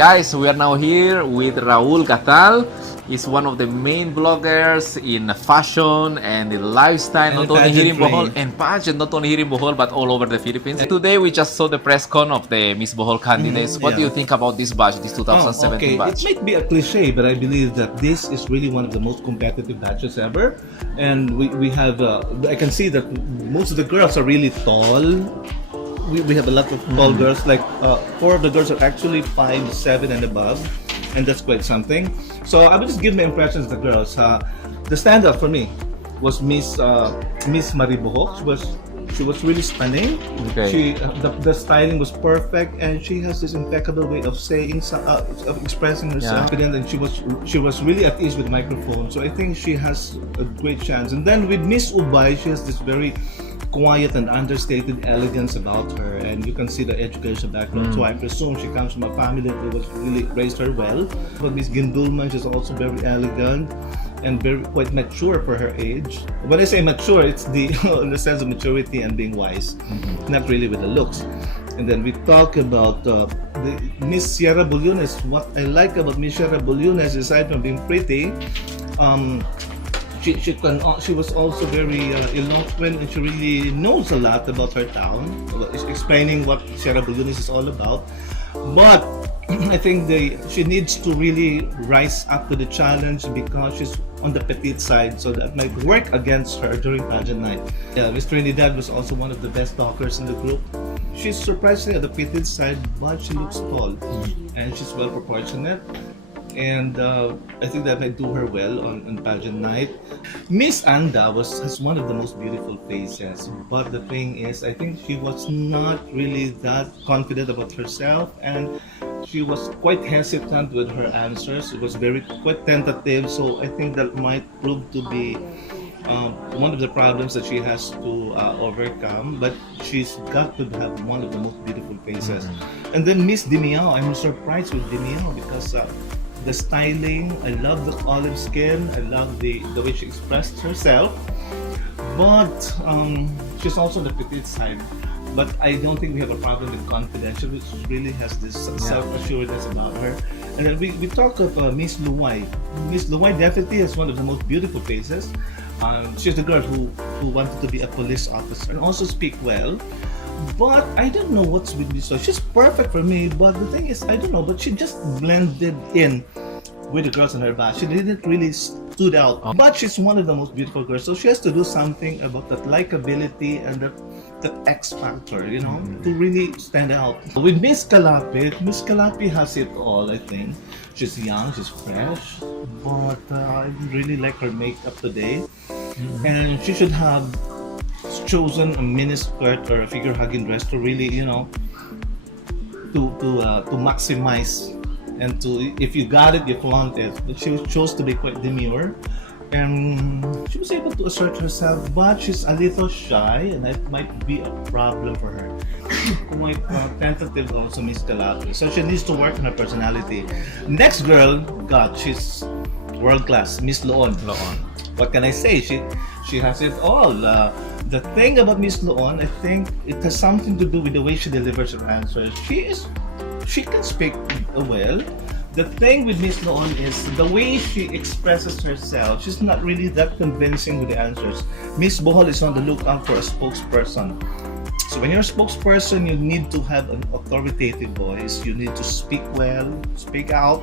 Guys, we are now here with Raul Gatal. He's one of the main bloggers in fashion and in lifestyle, not only here in Bohol, and pageant, not only here in Bohol, but all over the Philippines. Today, we just saw the press con of the Miss Bohol candidates. What do you think about this batch, this 2017 batch? It might be a cliche, but I believe that this is really one of the most competitive batches ever. And we have, I can see that most of the girls are really tall. We have a lot of tall girls, like 4 of the girls are actually 5'7" and above, and that's quite something. So I would just give my impressions of the girls. The standout for me was Miss Bohol. She was really stunning. Okay. The styling was perfect, and she has this impeccable way of saying, of expressing herself. Yeah. And she was really at ease with the microphone. So I think she has a great chance. And then with Miss Ubay, she has this very quiet and understated elegance about her, and you can see the education background. So I presume she comes from a family that was really raised her well. But Miss Gindulman, she's also very elegant and very quite mature for her age. When I say mature, it's in the sense of maturity and being wise, not really with the looks. And then we talk about the Miss Sierra Bulyones. What I like about Miss Sierra Bulyones, aside from being pretty, she was also very eloquent, and she really knows a lot about her town, explaining what Sierra Bulyones is all about. But I think she needs to really rise up to the challenge because she's on the petite side, so that might work against her during pageant night. Miss Trinidad was also one of the best talkers in the group. She's surprisingly at the petite side, but she looks tall and she's well proportionate. And I think that might do her well on pageant night. Miss Anda has one of the most beautiful faces, but the thing is, I think she was not really that confident about herself, and she was quite hesitant with her answers. It was quite tentative, so I think that might prove to be one of the problems that she has to overcome. But she's got to have one of the most beautiful faces. And then Miss Dimiao, I'm surprised with Dimiao because the styling, I love the olive skin, I love the way she expressed herself, but she's also the petite side. But I don't think we have a problem with confidence. She really has this self-assuredness about her. And then we talk of Miss Luwai. Miss Luwai definitely has one of the most beautiful faces. She's the girl who wanted to be a police officer and also speak well. But I don't know what's with this. So she's perfect for me, but the thing is, I don't know, but she just blended in with the girls in her batch. She didn't really stood out, but she's one of the most beautiful girls. So she has to do something about that likability and that X factor, to really stand out. With Miss Calapi has it all, I think. She's young, she's fresh, but I really like her makeup today. And she should have chosen a mini skirt or a figure hugging dress to really, to maximize, and to, if you got it, you flaunt it. But she chose to be quite demure, and she was able to assert herself, but she's a little shy, and that might be a problem for her. Quite tentative also, Miss Calapi. So she needs to work on her personality. Next girl, God, she's world class, Miss Loon. What can I say? She has it all. The thing about Miss Loon, I think it has something to do with the way she delivers her answers. She can speak well. The thing with Miss Loon is the way she expresses herself. She's not really that convincing with the answers. Miss Bohol is on the lookout for a spokesperson. So when you're a spokesperson, you need to have an authoritative voice. You need to speak well, speak out.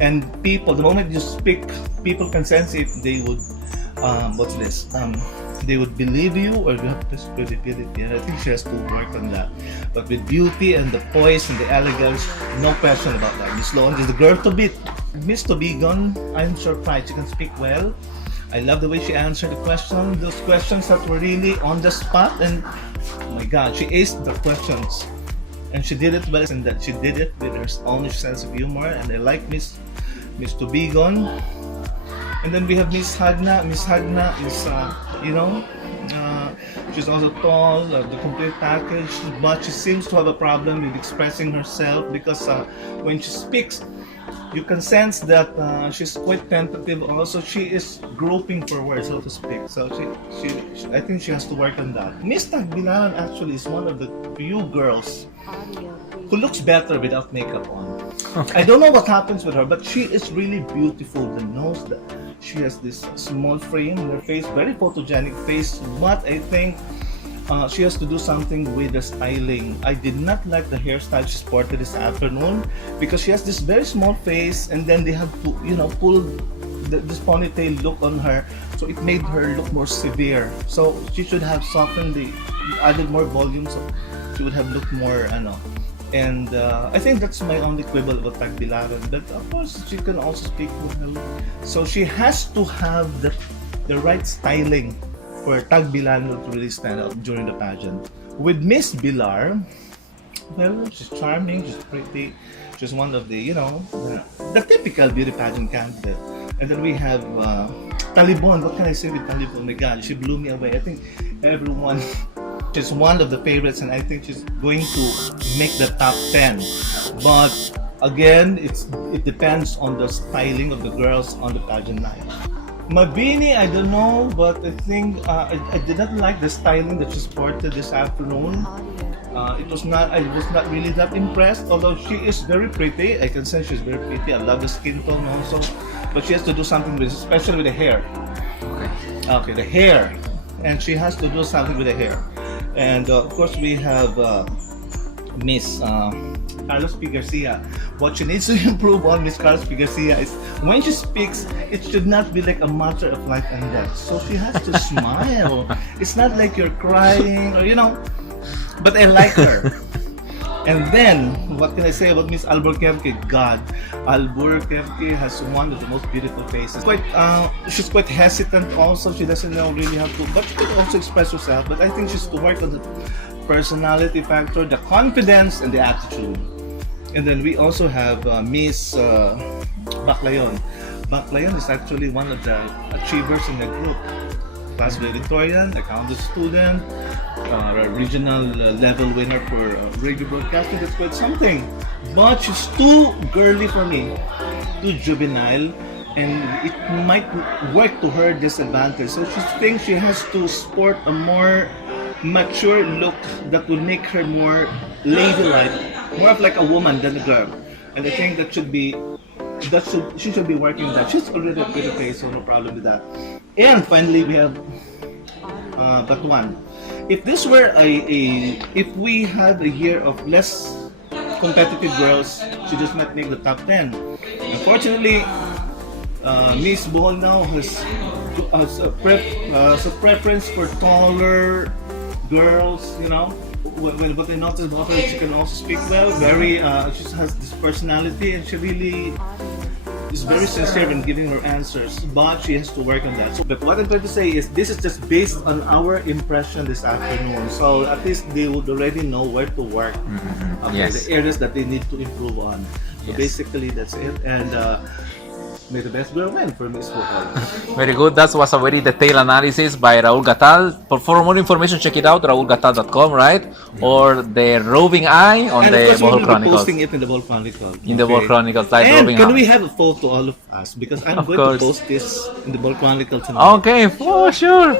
And people, the moment you speak, people can sense if they would, they would believe you, or you have this credibility. And I think she has to work on that. But with beauty and the poise and the elegance, no question about that. Miss Loan is the girl to beat. Miss Tobigon, I'm surprised. She can speak well. I love the way she answered the question. Those questions that were really on the spot, and oh my God, she aced the questions. And she did it well, and that she did it with her own sense of humor. And I like Miss Tubigon. And then we have Miss Hagna. Miss Hagna is, she's also tall, the complete package, but she seems to have a problem with expressing herself because when she speaks, you can sense that she's quite tentative. Also, she is groping for words, so to speak. So I think she has to work on that. Miss Tagbilaran actually is one of the few girls who looks better without makeup on. I don't know what happens with her, but she is really beautiful. The nose, she has this small frame in her face, very photogenic face, but I think she has to do something with the styling. I did not like the hairstyle she sported this afternoon because she has this very small face, and then they have to, pull this ponytail look on her, so it made her look more severe. So she should have softened added more volume, so she would have looked more, And I think that's my only quibble about Tagbilaran. But of course, she can also speak well. So she has to have the right styling for Tagbilaran to really stand out during the pageant. With Miss Bilar, well, she's charming, she's pretty, she's one of the, the typical beauty pageant candidate. And then we have Talibon. What can I say with Talibon? Oh my God, she blew me away. I think everyone. She's one of the favorites, and I think she's going to make the top 10. But again, it depends on the styling of the girls on the pageant night. Mabini, I don't know, but I think I did not like the styling that she sported this afternoon. I was not really that impressed, although she is very pretty. I can say she's very pretty. I love the skin tone also, but she has to do something with, especially with the hair. Okay, the hair, and she has to do something with the hair. And of course, we have Miss Carlos P. Garcia. What she needs to improve on Miss Carlos P. Garcia is when she speaks, it should not be like a matter of life and death. So she has to smile. It's not like you're crying or But I like her. And then, what can I say about Miss Albuquerque? God, Albuquerque has one of the most beautiful faces. She's quite hesitant also. She doesn't know really how to, but she can also express herself. But I think she's to work on the personality factor, the confidence, and the attitude. And then we also have Miss Baclayon. Baclayon is actually one of the achievers in the group. Class valedictorian, accountant student, a regional level winner for radio broadcasting. That's quite something. But she's too girly for me, too juvenile, and it might work to her disadvantage. So she thinks she has to sport a more mature look that will make her more ladylike, more of like a woman than a girl. And I think she should be working on that. She's already a pretty face, so no problem with that. And finally, we have Batuan. If this were if we had a year of less competitive girls, she just might make the top 10. Unfortunately, Miss Bohol now has a preference for taller girls. What I noticed about her, she can also speak well. She has this personality, and she really is very sincere in giving her answers, but she has to work on that. But what I'm trying to say is this is just based on our impression this afternoon. So at least they would already know where to work, the areas that they need to improve on. So basically that's it. And may the best girl win for Miss Bohol. Very good. That was a very detailed analysis by Raul Gatal. For more information, check it out, raulgatal.com, right? Or the Roving Eye on and the Bohol Chronicles. Chronicles. Posting it in the Bohol Chronicles. In the Bohol Chronicles, like And Roving can Eye. we have a photo, all of us? Because I'm Of going course. to post this in the Bohol Chronicles tonight. Okay, for sure.